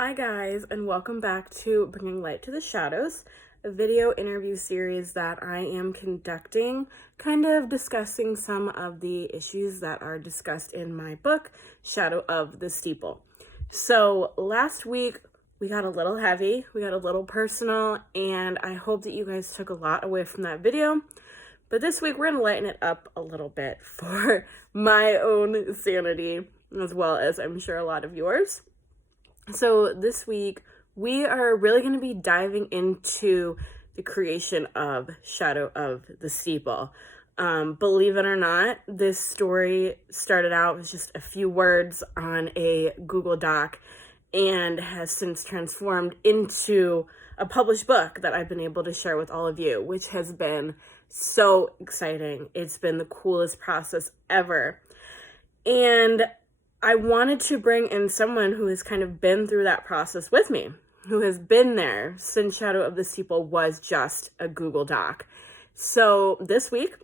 Hi guys, and welcome back to Bringing Light to the Shadows, a video interview series that I am conducting, kind of discussing some of the issues that are discussed in my book, Shadow of the Steeple. So last week we got a little heavy, we got a little personal, and I hope that you guys took a lot away from that video. But this week we're going to lighten it up a little bit for my own sanity, as well as I'm sure a lot of yours. So this week, we are really going to be diving into the creation of Shadow of the Steeple. Believe it or not, this story started out with just a few words on a Google Doc and has since transformed into a published book that I've been able to share with all of you, which has been so exciting. It's been the coolest process ever. And I wanted to bring in someone who has kind of been through that process with me, who has been there since Shadow of the Steeple was just a Google Doc. So this week,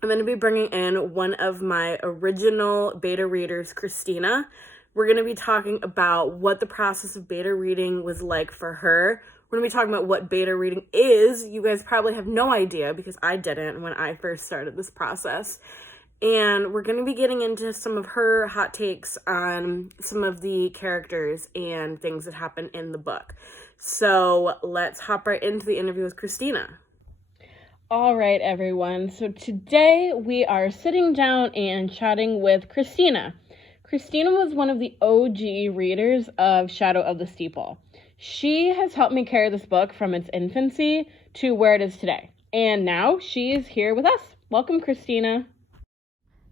I'm going to be bringing in one of my original beta readers, Cristina. We're going to be talking about what the process of beta reading was like for her. We're going to be talking about what beta reading is. You guys probably have no idea because I didn't when I first started this process. And we're going to be getting into some of her hot takes on some of the characters and things that happen in the book. So let's hop right into the interview with Cristina. All right, everyone. So today we are sitting down and chatting with Cristina. Cristina was one of the OG readers of Shadow of the Steeple. She has helped me carry this book from its infancy to where it is today. And now she's here with us. Welcome, Cristina.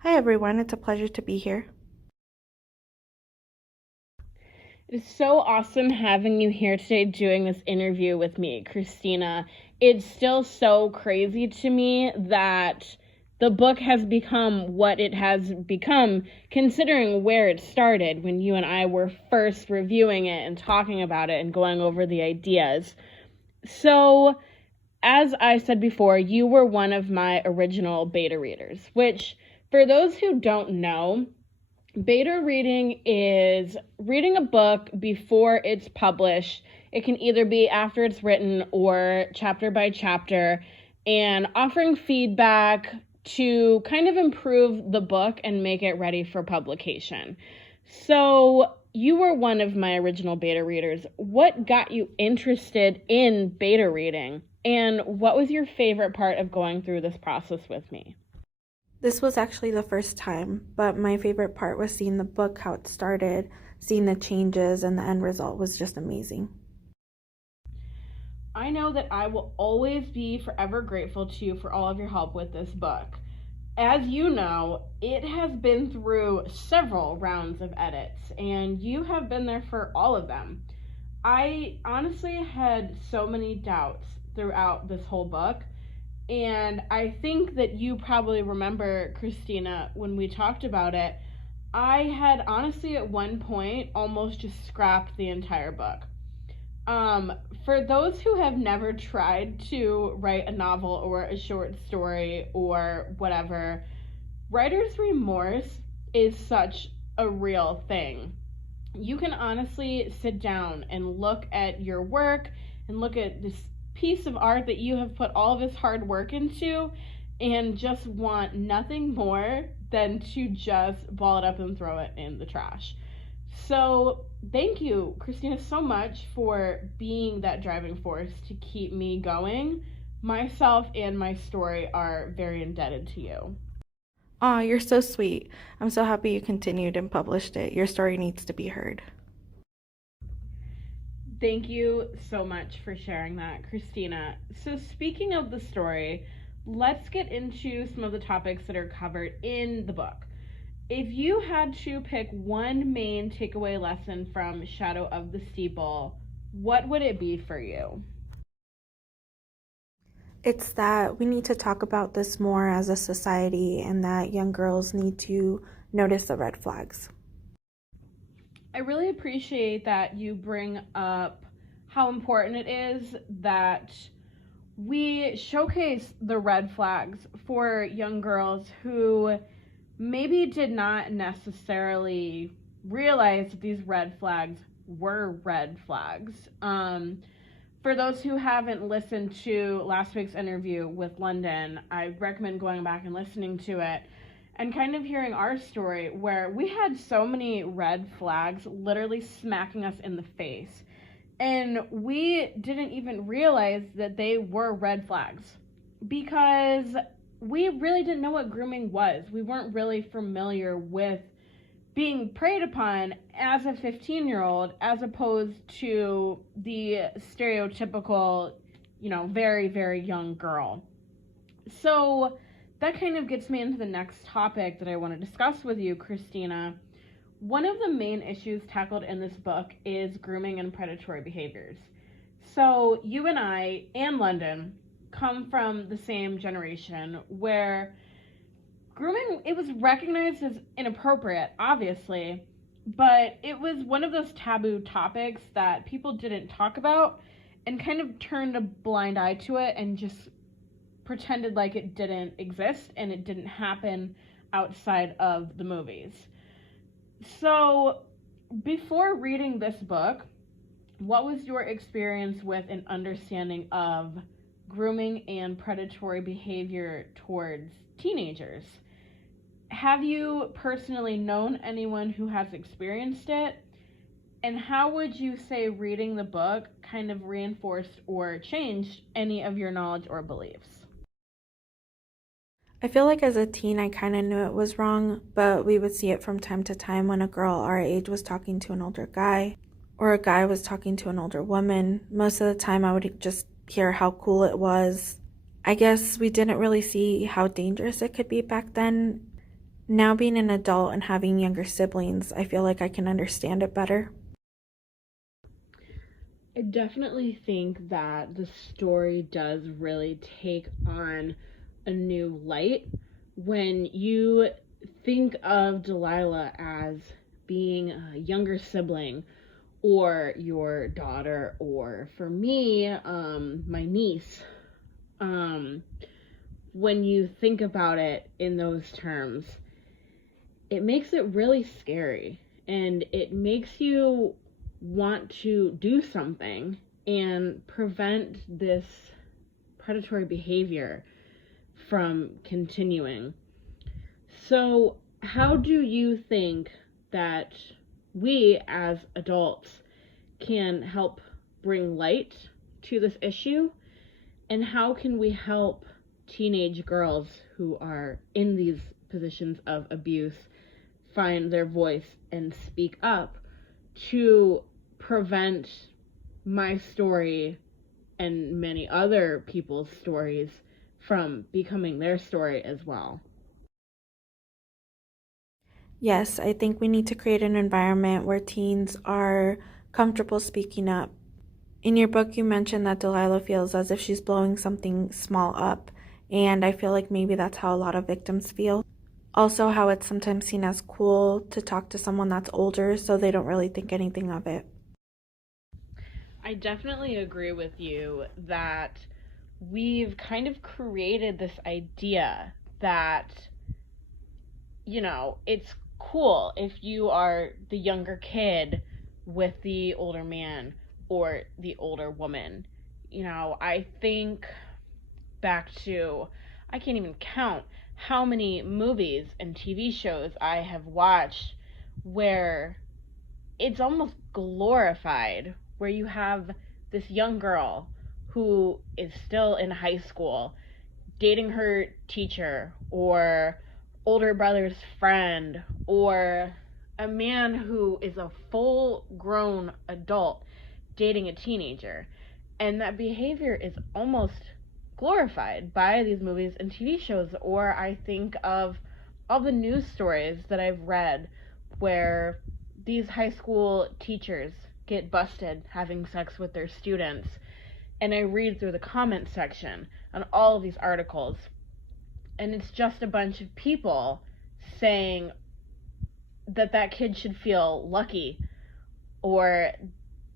Hi everyone, it's a pleasure to be here. It is so awesome having you here today doing this interview with me, Cristina. It's still so crazy to me that the book has become what it has become, considering where it started when you and I were first reviewing it and talking about it and going over the ideas. So, as I said before, you were one of my original beta readers, which, for those who don't know, beta reading is reading a book before it's published. It can either be after it's written or chapter by chapter, and offering feedback to kind of improve the book and make it ready for publication. So you were one of my original beta readers. What got you interested in beta reading, and what was your favorite part of going through this process with me? This was actually the first time, but my favorite part was seeing the book, how it started, seeing the changes, and the end result was just amazing. I know that I will always be forever grateful to you for all of your help with this book. As you know, it has been through several rounds of edits, and you have been there for all of them. I honestly had so many doubts throughout this whole book. And I think that you probably remember, Cristina, when we talked about it, I had honestly at one point almost just scrapped the entire book. For those who have never tried to write a novel or a short story or whatever, writer's remorse is such a real thing. You can honestly sit down and look at your work and look at this piece of art that you have put all of this hard work into and just want nothing more than to just ball it up and throw it in the trash. So thank you, Cristina, so much for being that driving force to keep me going. Myself and my story are very indebted to you. Aw, you're so sweet. I'm so happy you continued and published it. Your story needs to be heard. Thank you so much for sharing that, Cristina. So speaking of the story, let's get into some of the topics that are covered in the book. If you had to pick one main takeaway lesson from Shadow of the Steeple, what would it be for you? It's that we need to talk about this more as a society and that young girls need to notice the red flags. I really appreciate that you bring up how important it is that we showcase the red flags for young girls who maybe did not necessarily realize that these red flags were red flags. For those who haven't listened to last week's interview with London, I recommend going back and listening to it and kind of hearing our story where we had so many red flags literally smacking us in the face. And we didn't even realize that they were red flags because we really didn't know what grooming was. We weren't really familiar with being preyed upon as a 15-year-old as opposed to the stereotypical, very, very young girl. So that kind of gets me into the next topic that I want to discuss with you, Christina. One of the main issues tackled in this book is grooming and predatory behaviors. So you and I and London come from the same generation where grooming, it was recognized as inappropriate, obviously, but it was one of those taboo topics that people didn't talk about and kind of turned a blind eye to it and just pretended like it didn't exist and it didn't happen outside of the movies. So, before reading this book, what was your experience with an understanding of grooming and predatory behavior towards teenagers? Have you personally known anyone who has experienced it? And how would you say reading the book kind of reinforced or changed any of your knowledge or beliefs? I feel like as a teen, I kind of knew it was wrong, but we would see it from time to time when a girl our age was talking to an older guy, or a guy was talking to an older woman. Most of the time, I would just hear how cool it was. I guess we didn't really see how dangerous it could be back then. Now, being an adult and having younger siblings, I feel like I can understand it better. I definitely think that the story does really take on a new light when you think of Delilah as being a younger sibling or your daughter, or for me, my niece. When you think about it in those terms, it makes it really scary and it makes you want to do something and prevent this predatory behavior from continuing. So, how do you think that we as adults can help bring light to this issue? And how can we help teenage girls who are in these positions of abuse find their voice and speak up to prevent my story and many other people's stories from becoming their story as well? Yes, I think we need to create an environment where teens are comfortable speaking up. In your book, you mentioned that Delilah feels as if she's blowing something small up, and I feel like maybe that's how a lot of victims feel. Also, how it's sometimes seen as cool to talk to someone that's older, so they don't really think anything of it. I definitely agree with you that we've kind of created this idea that, it's cool if you are the younger kid with the older man or the older woman. I think back to, I can't even count how many movies and TV shows I have watched where it's almost glorified, where you have this young girl who is still in high school dating her teacher or older brother's friend, or a man who is a full grown adult dating a teenager. And that behavior is almost glorified by these movies and TV shows. Or I think of all the news stories that I've read where these high school teachers get busted having sex with their students. And I read through the comment section on all of these articles, and it's just a bunch of people saying that kid should feel lucky, or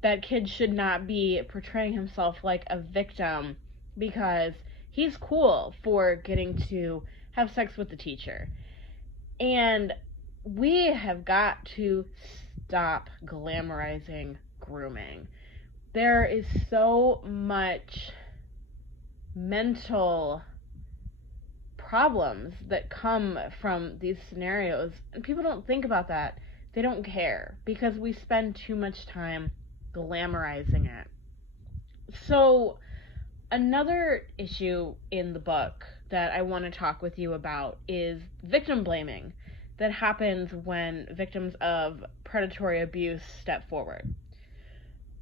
that kid should not be portraying himself like a victim because he's cool for getting to have sex with the teacher. And we have got to stop glamorizing grooming. There is so much mental problems that come from these scenarios, and people don't think about that. They don't care because we spend too much time glamorizing it. So, another issue in the book that I want to talk with you about is victim blaming that happens when victims of predatory abuse step forward.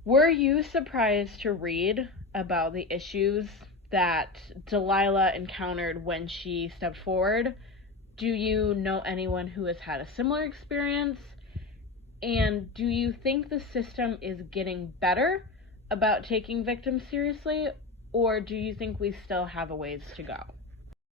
Were you surprised to read about the issues that Delilah encountered when she stepped forward? Do you know anyone who has had a similar experience? And do you think the system is getting better about taking victims seriously, or do you think we still have a ways to go?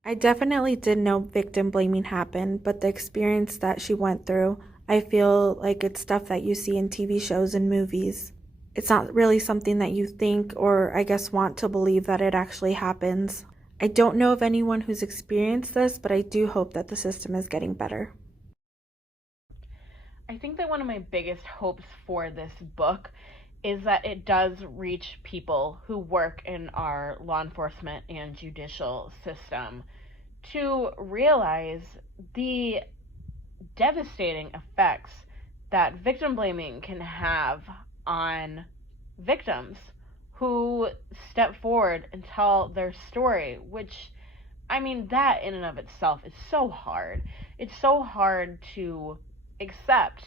I definitely did know victim blaming happened, but the experience that she went through, I feel like it's stuff that you see in TV shows and movies. It's not really something that you think or I guess want to believe that it actually happens. I don't know of anyone who's experienced this, but I do hope that the system is getting better. I think that one of my biggest hopes for this book is that it does reach people who work in our law enforcement and judicial system to realize the devastating effects that victim blaming can have on victims who step forward and tell their story, which, I mean, that in and of itself is so hard. It's so hard to accept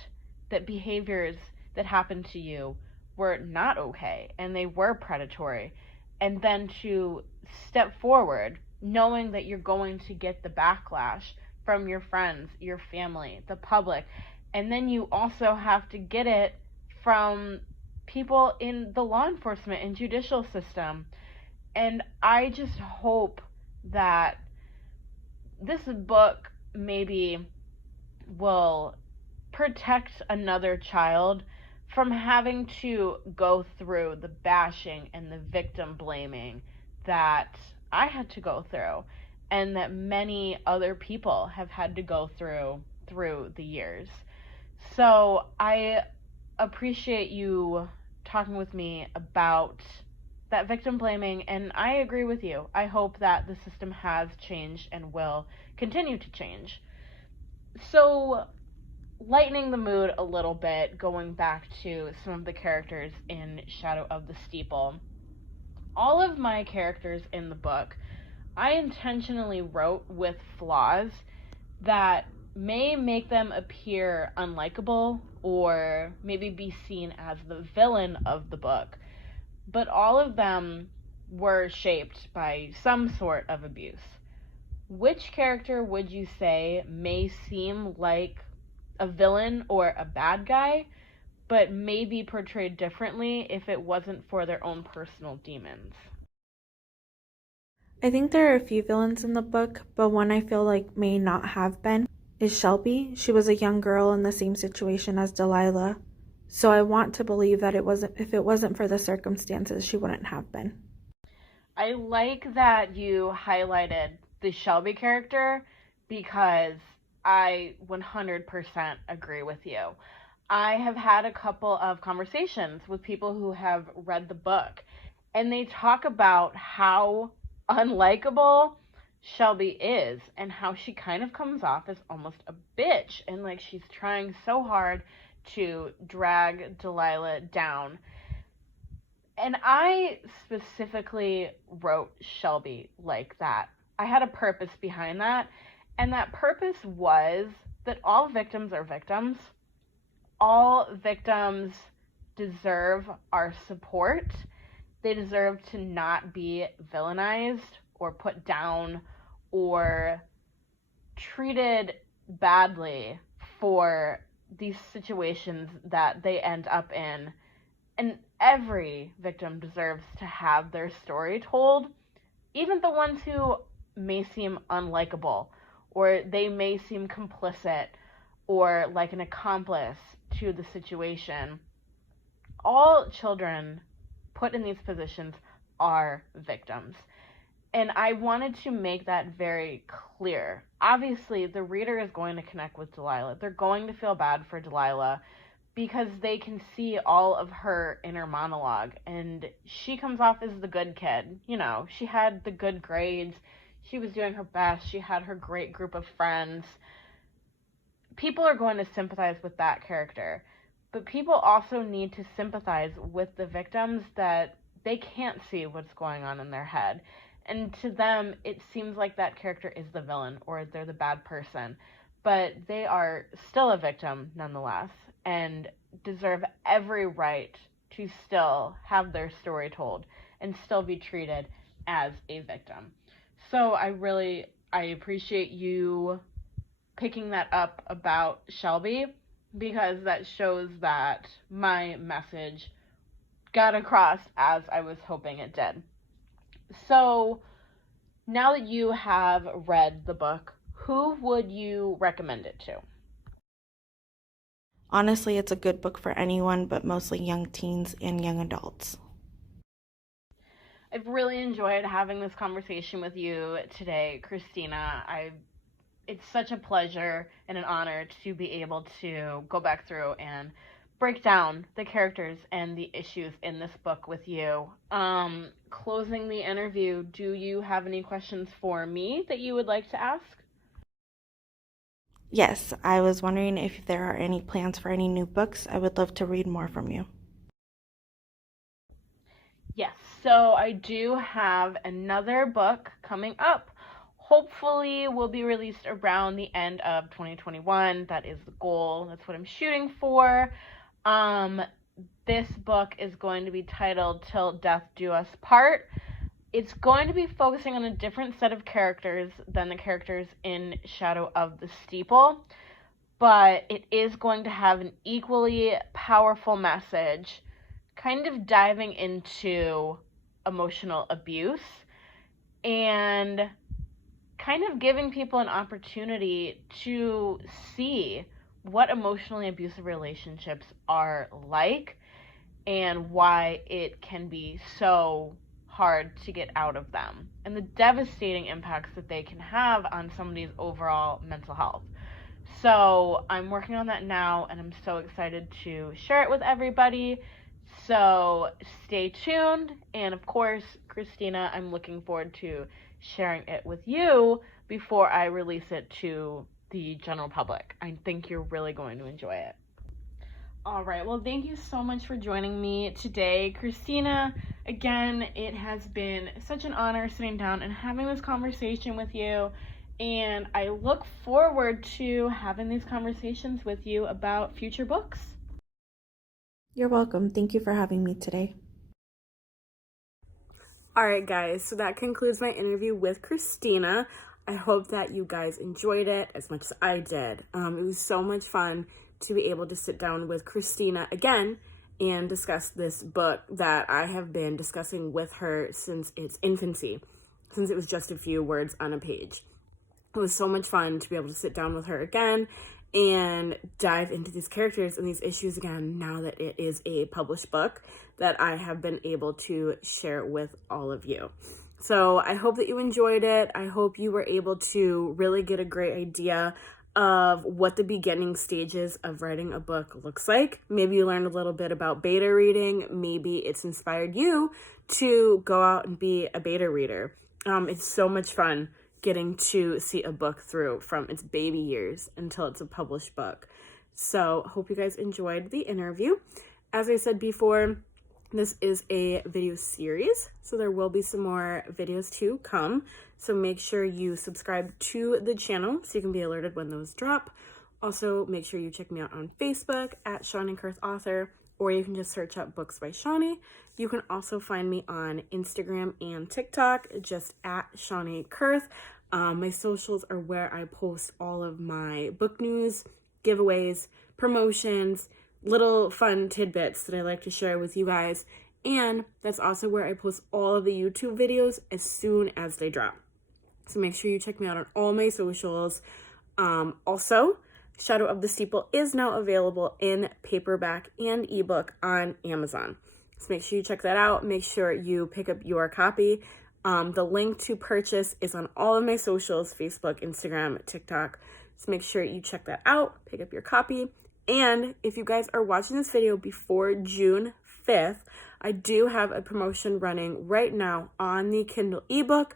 that behaviors that happened to you were not okay and they were predatory, and then to step forward knowing that you're going to get the backlash from your friends, your family, the public, and then you also have to get it from people in the law enforcement and judicial system. And I just hope that this book maybe will protect another child from having to go through the bashing and the victim blaming that I had to go through and that many other people have had to go through the years. So I appreciate you talking with me about that victim blaming, and I agree with you. I hope that the system has changed and will continue to change. So, lightening the mood a little bit, going back to some of the characters in Shadow of the Steeple. All of my characters in the book, I intentionally wrote with flaws that may make them appear unlikable or maybe be seen as the villain of the book, but all of them were shaped by some sort of abuse. Which character would you say may seem like a villain or a bad guy, but may be portrayed differently if it wasn't for their own personal demons? I think there are a few villains in the book, but one I feel like may not have been is Shelby. She was a young girl in the same situation as Delilah. So I want to believe that if it wasn't for the circumstances, she wouldn't have been. I like that you highlighted the Shelby character because I 100% agree with you. I have had a couple of conversations with people who have read the book, and they talk about how unlikable Shelby is and how she kind of comes off as almost a bitch and like she's trying so hard to drag Delilah down. And I specifically wrote Shelby like that. I had a purpose behind that, and that purpose was that all victims are victims. All victims deserve our support. They deserve to not be villainized or put down or treated badly for these situations that they end up in. And every victim deserves to have their story told, even the ones who may seem unlikable or they may seem complicit or like an accomplice to the situation. All children put in these positions are victims. And I wanted to make that very clear. Obviously, the reader is going to connect with Delilah. They're going to feel bad for Delilah because they can see all of her inner monologue, and she comes off as the good kid. You know, she had the good grades, she was doing her best, she had her great group of friends. People are going to sympathize with that character, but people also need to sympathize with the victims that they can't see what's going on in their head. And to them, it seems like that character is the villain or they're the bad person, but they are still a victim nonetheless and deserve every right to still have their story told and still be treated as a victim. So I appreciate you picking that up about Shelby, because that shows that my message got across as I was hoping it did. So, now that you have read the book, who would you recommend it to? Honestly, it's a good book for anyone, but mostly young teens and young adults. I've really enjoyed having this conversation with you today, Christina. It's such a pleasure and an honor to be able to go back through and break down the characters and the issues in this book with you. Closing the interview, do you have any questions for me that you would like to ask? Yes, I was wondering if there are any plans for any new books. I would love to read more from you. Yes, so I do have another book coming up. Hopefully will be released around the end of 2021. That is the goal. That's what I'm shooting for. This book is going to be titled Till Death Do Us Part. It's going to be focusing on a different set of characters than the characters in Shadow of the Steeple, but it is going to have an equally powerful message, kind of diving into emotional abuse and kind of giving people an opportunity to see what emotionally abusive relationships are like and why it can be so hard to get out of them and the devastating impacts that they can have on somebody's overall mental health. So I'm working on that now, and I'm so excited to share it with everybody. So stay tuned. And of course, Christina, I'm looking forward to sharing it with you before I release it to the general public. I think you're really going to enjoy it. All right. Well, thank you so much for joining me today, Cristina. Again, it has been such an honor sitting down and having this conversation with you. And I look forward to having these conversations with you about future books. You're welcome. Thank you for having me today. All right, guys. So that concludes my interview with Cristina. I hope that you guys enjoyed it as much as I did. It was so much fun to be able to sit down with Cristina again and discuss this book that I have been discussing with her since its infancy, since it was just a few words on a page. It was so much fun to be able to sit down with her again and dive into these characters and these issues again now that it is a published book that I have been able to share with all of you. So I hope that you enjoyed it. I hope you were able to really get a great idea of what the beginning stages of writing a book looks like. Maybe you learned a little bit about beta reading. Maybe it's inspired you to go out and be a beta reader. It's so much fun getting to see a book through from its baby years until it's a published book. So hope you guys enjoyed the interview. As I said before, this is a video series, so there will be some more videos to come. So make sure you subscribe to the channel so you can be alerted when those drop. Also, make sure you check me out on Facebook at Shawnee Kurth Author, or you can just search up Books by Shawnee. You can also find me on Instagram and TikTok, just at Shawnee Kurth. My socials are where I post all of my book news, giveaways, promotions, little fun tidbits that I like to share with you guys. And that's also where I post all of the YouTube videos as soon as they drop. So make sure you check me out on all my socials. Also, Shadow of the Steeple is now available in paperback and ebook on Amazon. So make sure you check that out. Make sure you pick up your copy. The link to purchase is on all of my socials, Facebook, Instagram, TikTok. So make sure you check that out, pick up your copy. And if you guys are watching this video before June 5th, I do have a promotion running right now on the Kindle ebook.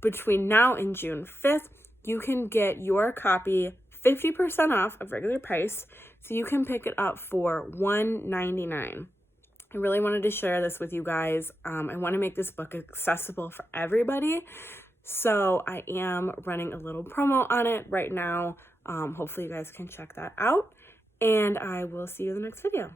Between now and June 5th, you can get your copy 50% off of regular price, so you can pick it up for $1.99. I really wanted to share this with you guys. I want to make this book accessible for everybody, so I am running a little promo on it right now. Hopefully you guys can check that out, and I will see you in the next video.